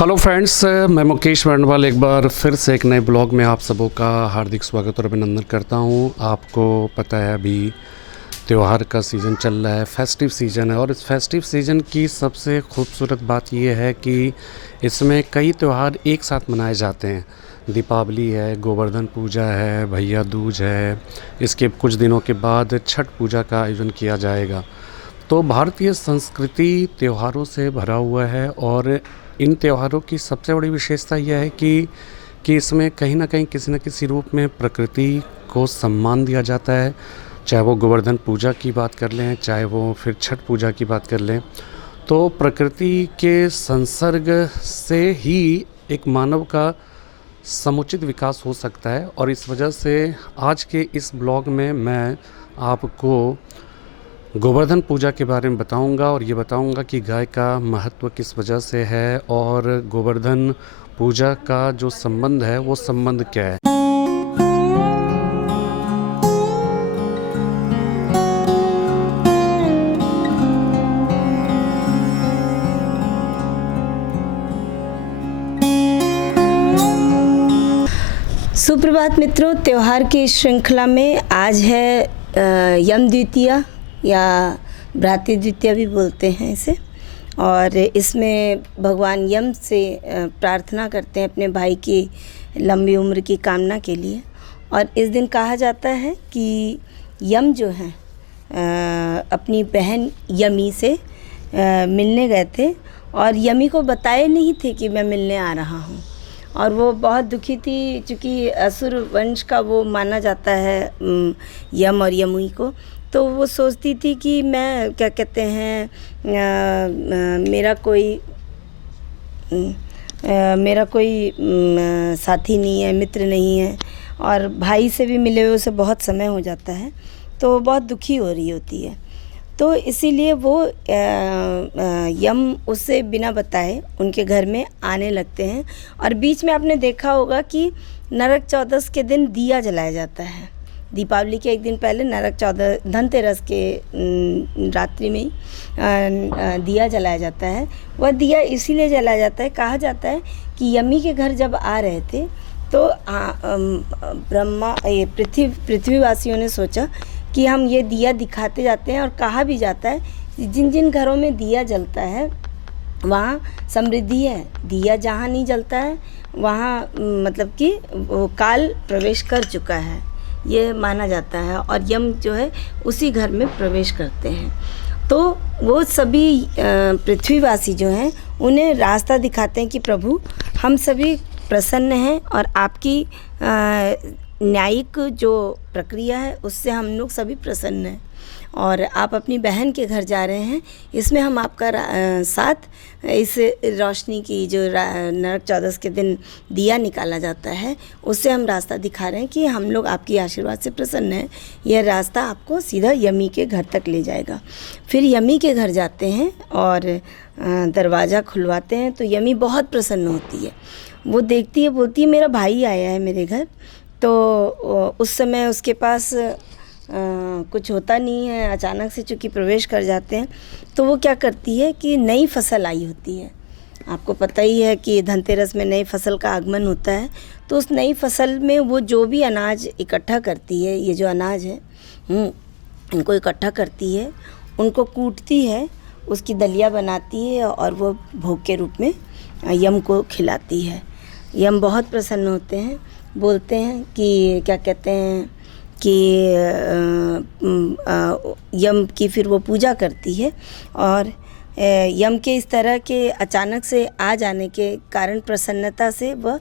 Hello friends, मैं मुकेश वर्णवाल एक बार फिर से एक नए ब्लॉग में आप सबों का हार्दिक स्वागत और अभिनंदन करता हूं। आपको पता है अभी त्यौहार का सीज़न चल रहा है, फेस्टिव सीज़न है और इस फेस्टिव सीज़न की सबसे खूबसूरत बात यह है कि इसमें कई त्यौहार एक साथ मनाए जाते हैं। दीपावली है, गोवर्धन पूजा है, भैया दूज है, इसके कुछ दिनों के बाद छठ पूजा का आयोजन किया जाएगा। तो भारतीय संस्कृति त्योहारों से भरा हुआ है और इन त्योहारों की सबसे बड़ी विशेषता यह है कि इसमें कहीं ना कहीं किसी न किसी रूप में प्रकृति को सम्मान दिया जाता है। चाहे वो गोवर्धन पूजा की बात कर लें, चाहे वो फिर छठ पूजा की बात कर लें, तो प्रकृति के संसर्ग से ही एक मानव का समुचित विकास हो सकता है। और इस वजह से आज के इस ब्लॉग में मैं आपको गोवर्धन पूजा के बारे में बताऊंगा और ये बताऊंगा कि गाय का महत्व किस वजह से है और गोवर्धन पूजा का जो संबंध है वो संबंध क्या है। सुप्रभात मित्रों, त्यौहार की श्रृंखला में आज है यम द्वितीया या भ्रातृ द्वितीया भी बोलते हैं इसे। और इसमें भगवान यम से प्रार्थना करते हैं अपने भाई की लंबी उम्र की कामना के लिए। और इस दिन कहा जाता है कि यम जो है अपनी बहन यमी से मिलने गए थे और यमी को बताए नहीं थे कि मैं मिलने आ रहा हूँ। और वो बहुत दुखी थी, चूँकि असुर वंश का वो माना जाता है यम और यमुई को। तो वो सोचती थी कि मैं क्या कहते हैं मेरा कोई साथी नहीं है, मित्र नहीं है और भाई से भी मिले हुए उसे बहुत समय हो जाता है, तो बहुत दुखी हो रही होती है। तो इसीलिए वो यम उससे बिना बताए उनके घर में आने लगते हैं। और बीच में आपने देखा होगा कि नरक चौदस के दिन दिया जलाया जाता है। दीपावली के एक दिन पहले नरक चौदस, धनतेरस के रात्रि में दिया जलाया जाता है। वह दिया इसीलिए जलाया जाता है, कहा जाता है कि यमी के घर जब आ रहे थे तो पृथ्वीवासियों ने सोचा कि हम ये दिया दिखाते जाते हैं। और कहा भी जाता है कि जिन जिन घरों में दिया जलता है वहाँ समृद्धि है, दिया जहाँ नहीं जलता है वहाँ मतलब कि वो काल प्रवेश कर चुका है, ये माना जाता है। और यम जो है उसी घर में प्रवेश करते हैं। तो वो सभी पृथ्वीवासी जो हैं उन्हें रास्ता दिखाते हैं कि प्रभु हम सभी प्रसन्न हैं और आपकी न्यायिक जो प्रक्रिया है उससे हम लोग सभी प्रसन्न हैं और आप अपनी बहन के घर जा रहे हैं, इसमें हम आपका साथ इस रोशनी की जो नरक चौदस के दिन दिया निकाला जाता है उससे हम रास्ता दिखा रहे हैं कि हम लोग आपकी आशीर्वाद से प्रसन्न हैं। यह रास्ता आपको सीधा यमी के घर तक ले जाएगा। फिर यमी के घर जाते हैं और दरवाज़ा खुलवाते हैं तो यमी बहुत प्रसन्न होती है। वो देखती है, बोलती है मेरा भाई आया है मेरे घर। तो उस समय उसके पास कुछ होता नहीं है, अचानक से चूँकि प्रवेश कर जाते हैं तो वो क्या करती है कि नई फसल आई होती है। आपको पता ही है कि धनतेरस में नई फसल का आगमन होता है। तो उस नई फसल में वो जो भी अनाज इकट्ठा करती है, ये जो अनाज है इनको इकट्ठा करती है, उनको कूटती है, उसकी दलिया बनाती है और वो भोग के रूप में यम को खिलाती है। यम बहुत प्रसन्न होते हैं, बोलते हैं कि क्या कहते हैं कि यम की फिर वो पूजा करती है। और यम के इस तरह के अचानक से आ जाने के कारण प्रसन्नता से वह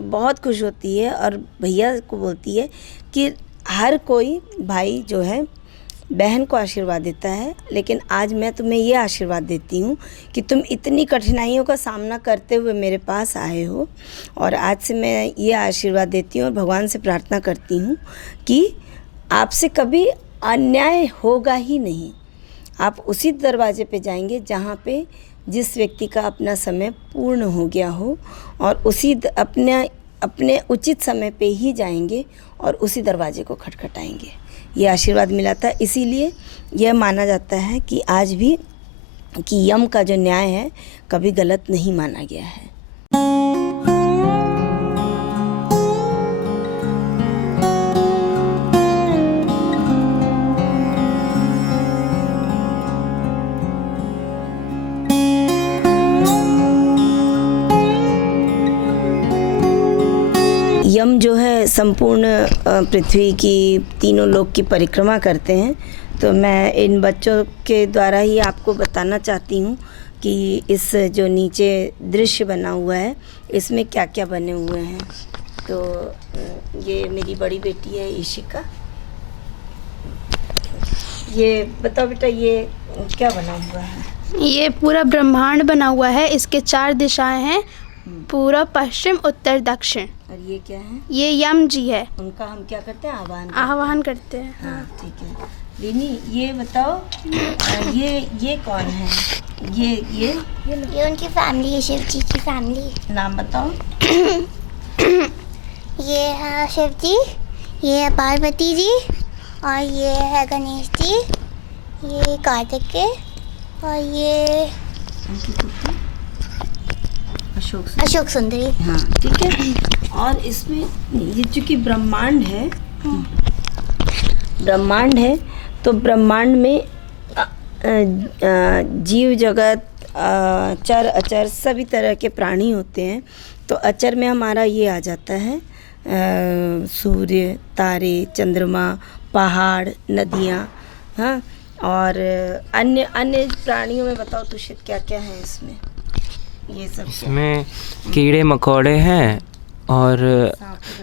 बहुत खुश होती है और भैया को बोलती है कि हर कोई भाई जो है बहन को आशीर्वाद देता है, लेकिन आज मैं तुम्हें ये आशीर्वाद देती हूँ कि तुम इतनी कठिनाइयों का सामना करते हुए मेरे पास आए हो और आज से मैं ये आशीर्वाद देती हूँ और भगवान से प्रार्थना करती हूँ कि आपसे कभी अन्याय होगा ही नहीं। आप उसी दरवाजे पे जाएंगे जहाँ पे जिस व्यक्ति का अपना समय पूर्ण हो गया हो और उसी अपने उचित समय पे ही जाएंगे और उसी दरवाजे को खटखटाएंगे। ये आशीर्वाद मिला था, इसीलिए यह माना जाता है कि आज भी कि यम का जो न्याय है कभी गलत नहीं माना गया है। यम जो है संपूर्ण पृथ्वी की तीनों लोक की परिक्रमा करते हैं। तो मैं इन बच्चों के द्वारा ही आपको बताना चाहती हूँ कि इस जो नीचे दृश्य बना हुआ है इसमें क्या क्या बने हुए हैं। तो ये मेरी बड़ी बेटी है इशिका। ये बताओ बेटा, ये क्या बना हुआ है? ये पूरा ब्रह्मांड बना हुआ है। इसके 4 दिशाएं हैं, पूरा पश्चिम उत्तर दक्षिण। और ये क्या है? ये यम जी है। उनका हम क्या करते हैं? आह्वान करते हैं। हाँ ठीक है। रीनी ये बताओ, ये कौन है? ये उनकी फैमिली है, शिव जी की फैमिली। नाम बताओ। ये है शिव जी, ये है पार्वती जी, और ये है गणेश जी, ये कार्तिक है, और ये अशोक सुंदरी। हाँ ठीक है। और इसमें ये चूँकि ब्रह्मांड है तो ब्रह्मांड में जीव जगत, चर अचर सभी तरह के प्राणी होते हैं। तो अचर में हमारा ये आ जाता है सूर्य, तारे, चंद्रमा, पहाड़, नदियाँ। हाँ, और अन्य प्राणियों में बताओ तुषित क्या क्या है इसमें? ये सब इसमें कीड़े मकोड़े हैं और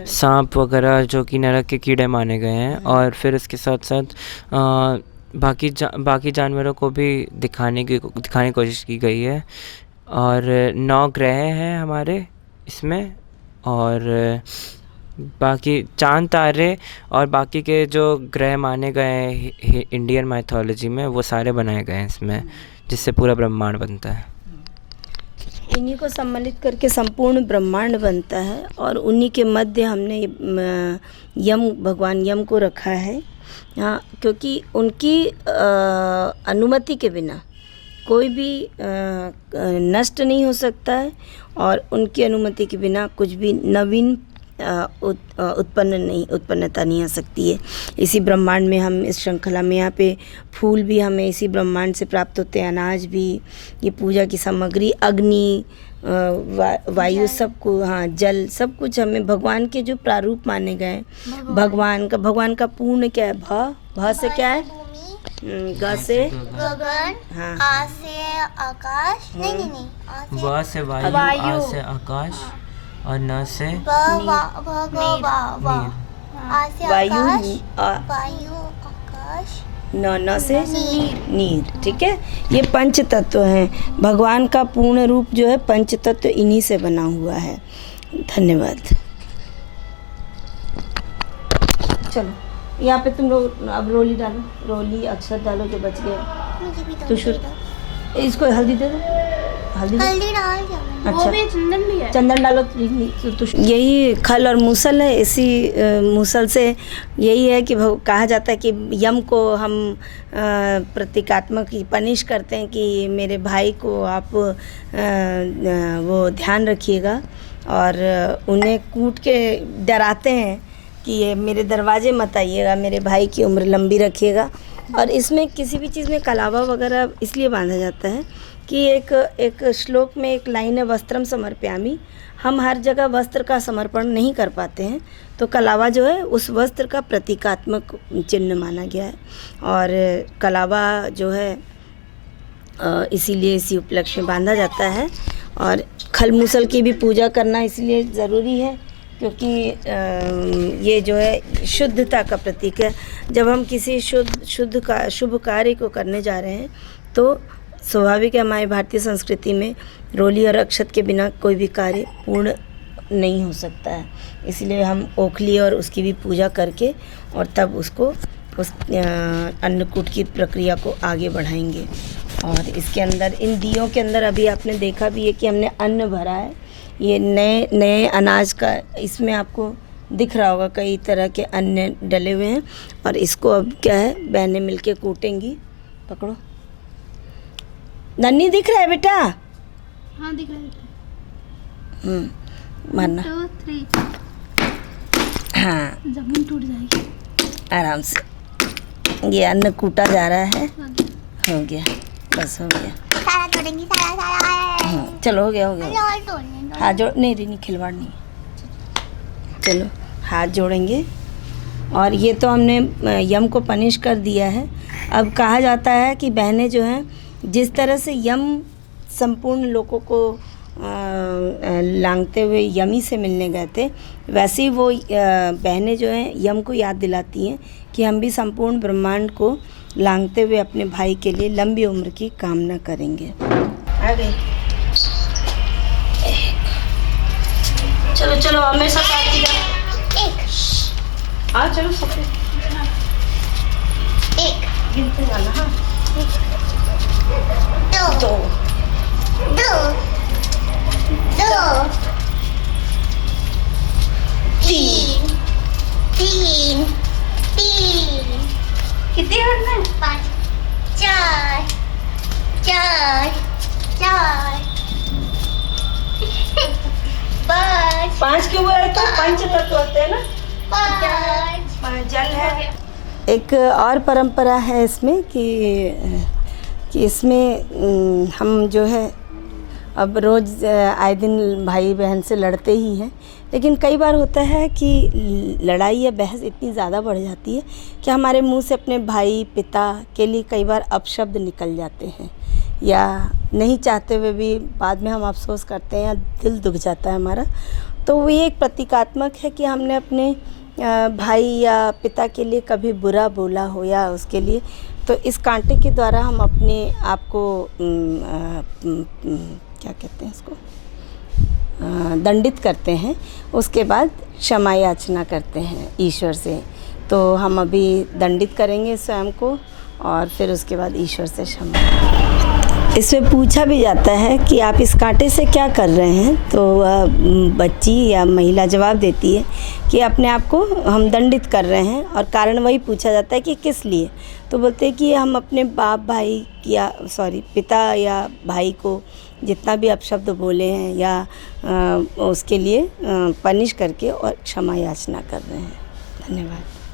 सांप वगैरह जो कि नरक के कीड़े माने गए हैं। और फिर इसके साथ साथ बाकी जानवरों को भी दिखाने की कोशिश की गई है। और 9 ग्रह हैं हमारे इसमें, और बाकी चांद तारे और बाकी के जो ग्रह माने गए हैं इंडियन माइथोलॉजी में, वो सारे बनाए गए हैं इसमें, जिससे पूरा ब्रह्मांड बनता है। इन्हीं को सम्मिलित करके संपूर्ण ब्रह्मांड बनता है। और उन्हीं के मध्य हमने भगवान यम को रखा है। हाँ, क्योंकि उनकी अनुमति के बिना कोई भी नष्ट नहीं हो सकता है, और उनकी अनुमति के बिना कुछ भी नवीन उत्पन्नता नहीं आ सकती है। इसी ब्रह्मांड में हम इस श्रृंखला में यहाँ पे फूल भी हमें इसी ब्रह्मांड से प्राप्त होते हैं, अनाज भी, ये पूजा की सामग्री, अग्नि, वायु, सब को, हाँ जल, सब कुछ हमें भगवान के जो प्रारूप माने गए। भगवान का पूर्ण क्या है? भ से क्या है? ग से गगन, हाँ, आ से आकाश, नहीं, व से वायु, आ से आकाश, और न से वायु, आकाश, न से नीर। ठीक है, ये पंच तत्व हैं। भगवान का पूर्ण रूप जो है पंच तत्व इन्हीं से बना हुआ है। धन्यवाद। चलो यहाँ पे तुम लोग अब रोली डालो, रोली अक्षर डालो जो बच गया। तो इसको हल्दी दे दो, हल्दी डाल दिया। अच्छा, चंदन भी है। चंदन डालो। तो यही खल और मूसल है। इसी मूसल से यही है कि कहा जाता है कि यम को हम प्रतीकात्मक पनिश करते हैं कि मेरे भाई को आप वो ध्यान रखिएगा, और उन्हें कूट के डराते हैं कि ये मेरे दरवाजे मत आइएगा, मेरे भाई की उम्र लंबी रखिएगा। और इसमें किसी भी चीज़ में कलावा वगैरह इसलिए बांधा जाता है कि एक श्लोक में एक लाइन है, वस्त्रम समर्पयामि। हम हर जगह वस्त्र का समर्पण नहीं कर पाते हैं, तो कलावा जो है उस वस्त्र का प्रतीकात्मक चिन्ह माना गया है। और कलावा जो है इसीलिए इसी उपलक्ष्य में बांधा जाता है। और खल मूसल की भी पूजा करना इसलिए ज़रूरी है क्योंकि ये जो है शुद्धता का प्रतीक है। जब हम किसी शुभ कार्य को करने जा रहे हैं तो स्वाभाविक है, हमारी भारतीय संस्कृति में रोली और अक्षत के बिना कोई भी कार्य पूर्ण नहीं हो सकता है। इसलिए हम ओखली और उसकी भी पूजा करके और तब उसको उस अन्नकूट की प्रक्रिया को आगे बढ़ाएंगे। और इसके अंदर, इन दियों के अंदर अभी आपने देखा भी है कि हमने अन्न भरा है। ये नए अनाज का इसमें आपको दिख रहा होगा, कई तरह के अन्न डले हुए हैं। और इसको अब क्या है, बहनें मिलके कूटेंगी। पकड़ो, नन्ही दिख रहा है बेटा? हाँ दिख रहा है। मारना। 2 3 हाँ, जमीन टूट जाएगी। आराम से। ये अन्न कूटा जा रहा है। आ गया। हो गया, बस हो गया। सारा तोड़ेंगे, सारा चलो हो गया, हो गया। और तोड़ने दो। हाथ जोड़, नहीं नहीं खिलवाड़ नहीं। चलो हाथ जोड़ेंगे। और ये तो हमने यम को पनिश कर दिया है। अब कहा जाता है कि बहनें जो हैं, जिस तरह से यम संपूर्ण लोगों को लांघते हुए यमी से मिलने गए थे, वैसे ही वो बहनें जो हैं यम को याद दिलाती हैं कि हम भी संपूर्ण ब्रह्मांड को लांघते हुए अपने भाई के लिए लंबी उम्र की कामना करेंगे। आ गए। चलो चलो, हमेशा साथ ही जाओ। चलो सबसे एक, गिनते जाना। हाँ, दो, दो, दो, तीन, तीन, तीन, कितने करना है? 5, 4, 4, 4, 5, 5 क्यों बोला? तो पंच तत्व होते हैं ना। 5, जल है। एक और परंपरा है इसमें कि इसमें हम जो है अब रोज़ आए दिन भाई बहन से लड़ते ही हैं, लेकिन कई बार होता है कि लड़ाई या बहस इतनी ज़्यादा बढ़ जाती है कि हमारे मुंह से अपने भाई पिता के लिए कई बार अपशब्द निकल जाते हैं, या नहीं चाहते हुए भी बाद में हम अफसोस करते हैं या दिल दुख जाता है हमारा। तो वो ये एक प्रतीकात्मक है कि हमने अपने भाई या पिता के लिए कभी बुरा बोला हो या उसके लिए, तो इस कांटे के द्वारा हम अपने आप को क्या कहते हैं इसको, दंडित करते हैं। उसके बाद क्षमा याचना करते हैं ईश्वर से। तो हम अभी दंडित करेंगे स्वयं को और फिर उसके बाद ईश्वर से क्षमा। इसमें पूछा भी जाता है कि आप इस कांटे से क्या कर रहे हैं, तो बच्ची या महिला जवाब देती है कि अपने आप को हम दंडित कर रहे हैं, और कारण वही पूछा जाता है कि किस लिए। तो बोलते हैं कि हम अपने बाप भाई या पिता या भाई को जितना भी अपशब्द बोले हैं या उसके लिए पनिश करके और क्षमा याचना कर रहे हैं। धन्यवाद।